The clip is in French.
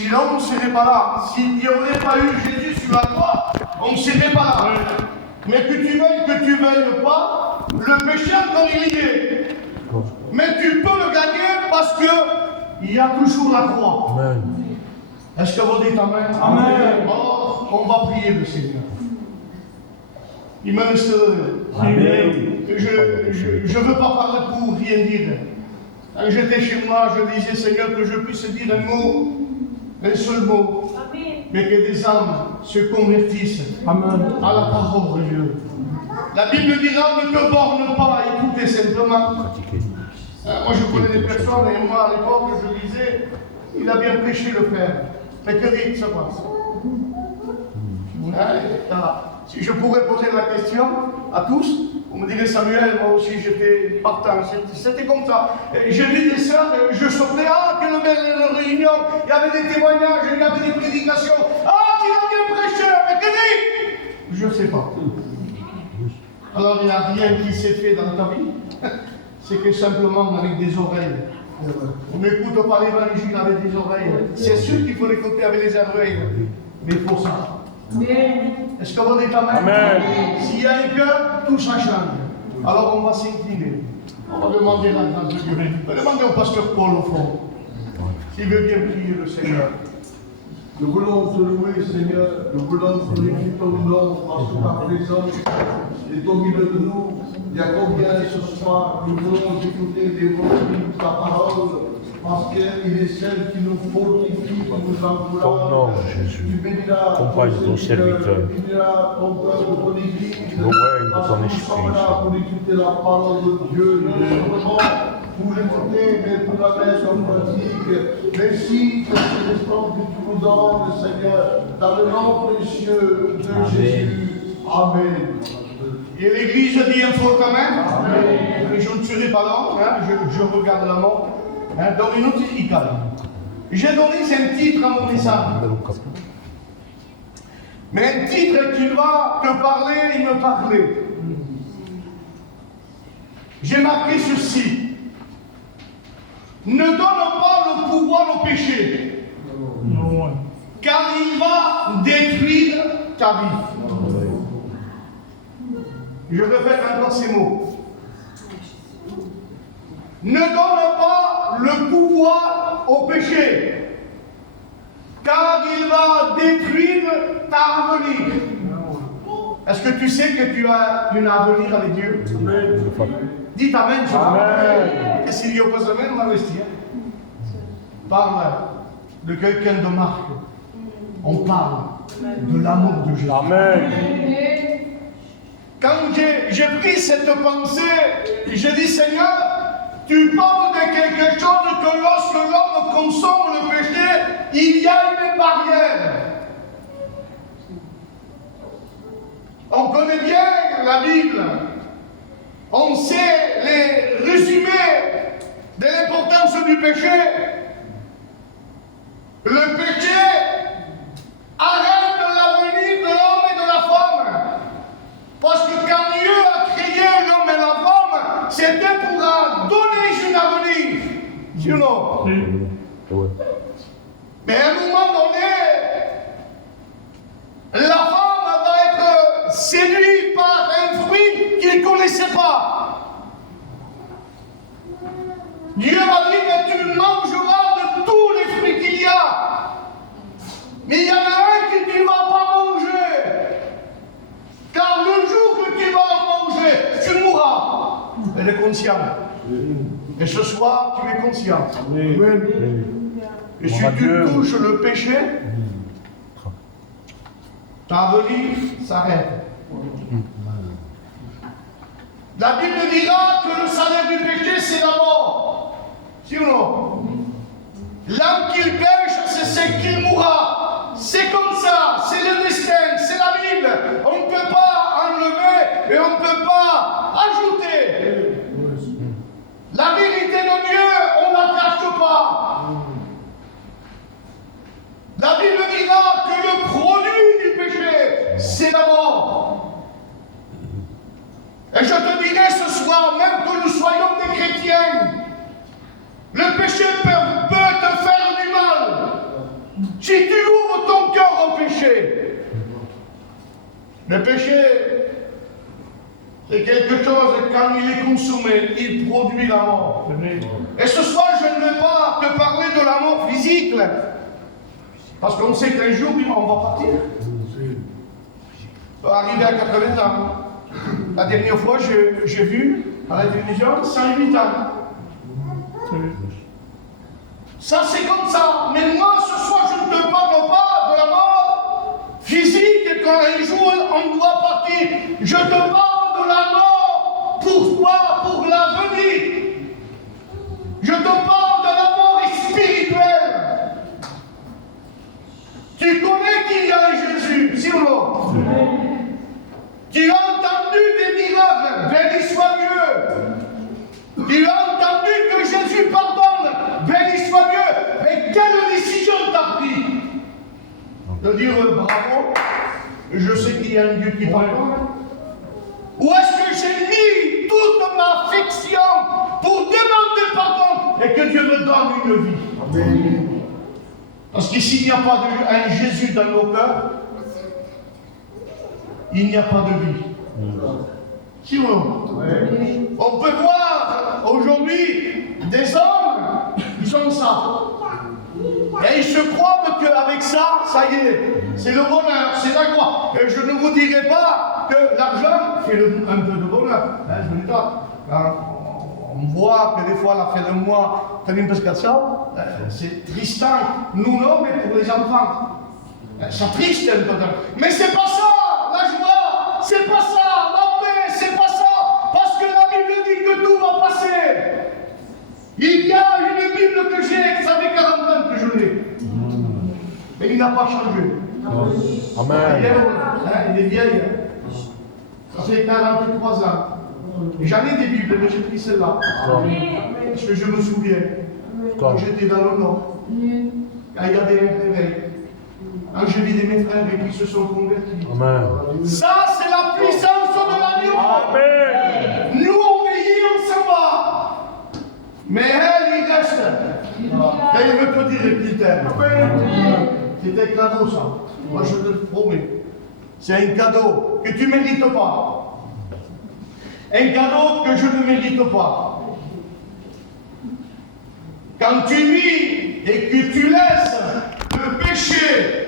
Sinon, on ne serait pas là. S'il n'y aurait pas eu Jésus sur la croix, on ne serait pas là. Mais que tu veuilles pas, le péché encore il y est. Mais tu peux le gagner parce qu'il y a toujours la croix. Amen. Est-ce que vous dites Amen? Amen. Alors, on va prier le Seigneur. Il me reste. Amen. Je ne veux pas parler pour rien dire. Quand j'étais chez moi, je disais Seigneur que je puisse dire un mot, un seul mot, mais que des âmes se convertissent Amen. à la parole de Dieu. La Bible dira ne te borne pas à écouter simplement. Moi je connais des personnes et moi à l'époque je disais il a bien prêché le Père. Mais que vite ça passe. Si je pourrais poser la question à tous, vous me direz Samuel, moi aussi j'étais partant, c'était comme ça. J'ai vu des sœurs, je sortais, quelle belle réunion, il y avait des témoignages, il y avait des prédications, tu as bien prêché, mais que dit? Je ne sais pas. Alors il n'y a rien qui s'est fait dans ta vie, c'est que simplement avec des oreilles. On n'écoute pas l'évangile avec des oreilles. C'est sûr qu'il faut l'écouter avec les oreilles, mais il faut ça. Est-ce que vous dites Amen? Amen. S'il y a un cœur, tout ça change. Alors on va s'incliner. On va demander la grâce de Dieu. On va demander au pasteur Paul au fond. S'il veut bien prier le Seigneur. Nous voulons te louer, Seigneur. Nous voulons glorifier ton nom parce que ta présence est au milieu de nous. Il y a combien ce soir nous voulons écouter des mots de ta parole parce qu'il est celle qui nous fortifie, qui nous encourage. Ton nom, Jésus. Tu béniras Accompagne ton serviteur. Tu béniras ton peuple, ton église. Le règne de Parce ton que nous esprit, sommes là pour écouter la parole de Dieu. Nous sommes là pour l'écouter, mais pour la mettre en pratique. Merci pour cet instant que tu nous donnes, Seigneur, dans le nom précieux de Jésus. Amen. Et l'Église dit un fort Amen. Amen. Je ne serai pas là, je regarde la montre. Dans une autre icale. J'ai donné un titre à mon message. Mais un titre qui va te parler et me parler. J'ai marqué ceci. Ne donne pas le pouvoir au péché. Car il va détruire ta vie. Je répète encore ces mots. Ne donne pas le pouvoir au péché, car il va détruire ta avenir. Est-ce que tu sais que tu as un avenir avec Dieu? Dites Amen, je crois. Et s'il y a pas Amen, on va rester. Parle de quelqu'un de marque. On parle de l'amour de Jésus. Amen. Quand j'ai pris cette pensée, j'ai dit Seigneur, tu parles de quelque chose que lorsque l'homme consomme le péché, il y a une barrière. On connaît bien la Bible. On sait les résumés de l'importance du péché. Le péché arrête l'avenir de l'homme et de la femme. Parce que quand Dieu a créé l'homme et la femme, c'était pour donner un avenir. Tu know? Mais à un moment donné, la femme va être séduite par un fruit qu'il ne connaissait pas. Dieu va dire que tu mangeras de tous les fruits qu'il y a. Mais il y en a un que tu ne vas pas manger. Car le jour que tu vas en manger, tu mourras. Elle est consciente. Et ce soir, tu es conscient. Et si tu touches le péché, ta avenir s'arrête. La Bible dira que le salaire du péché, c'est la mort. Si ou non? L'homme qui pêche, c'est ce qu'il mourra. C'est comme ça, c'est le destin, c'est la Bible. On ne peut pas enlever et on ne peut pas ajouter. La vérité de Dieu, on ne la cache pas. La Bible dira que le produit du péché, c'est la mort. Et je te dirai ce soir, même que nous soyons des chrétiens, le péché peut te faire du mal. Si tu ouvres ton cœur au péché, le péché, c'est quelque chose, quand il est consommé, il produit la mort. Et ce soir, je ne vais pas te parler de la mort physique, parce qu'on sait qu'un jour, on va partir. On va arriver à 80 ans. La dernière fois, j'ai vu à la télévision 108 ans. Ça, c'est comme ça. Mais moi, ce soir, je ne te parle pas de la mort physique et quand un jour, on doit partir. Je te parle de la mort. Pourquoi? Pour l'avenir. Je te parle de la mort spirituelle. Tu connais qu'il y a un Jésus, si ou non? Tu as entendu des miracles, béni soit Dieu. Tu as entendu que Jésus pardonne, béni soit Dieu. Mais quelle décision t'as pris? De dire bravo, je sais qu'il y a un Dieu qui pardonne. Ou est-ce que j'ai mis toute ma affection pour demander pardon et que Dieu me donne une vie? Amen. Parce que s'il n'y a pas un Jésus dans nos cœurs, il n'y a pas de vie. Si ou non? On peut voir aujourd'hui des hommes, ils sont ça. Et ils se croient qu'avec ça, ça y est, c'est le bonheur, c'est la gloire. Et je ne vous dirai pas que l'argent fait un peu de bonheur. Je vous dis ça. On voit que des fois, à la fin de mois, t'as une pescatio, c'est tristant. Nous, non, mais pour les enfants. Ça triste un peu. Mais c'est pas ça, la joie, c'est pas ça, la paix, c'est pas ça. Parce que la Bible dit que tout va passer. Il y a une Bible que j'ai, ça fait 40 ans que je l'ai. Mais il n'a pas changé. Amen. Il est vieille. Ça fait 43 ans. Et j'en ai des Bibles, mais j'ai pris celle-là. Parce que je me souviens, quand j'étais dans le Nord, quand il y avait un réveil, quand j'ai vu mes frères qui se sont convertis. Amen. Ça, c'est la puissance de l'agneau. Amen. Nous, on veille, on s'en va. Mais elle, il reste. Et il veut te dire qu'il t'aime. C'est un cadeau, ça. Moi, je te le promets. C'est un cadeau que tu ne mérites pas. Un cadeau que je ne mérite pas. Quand tu vis et que tu laisses le péché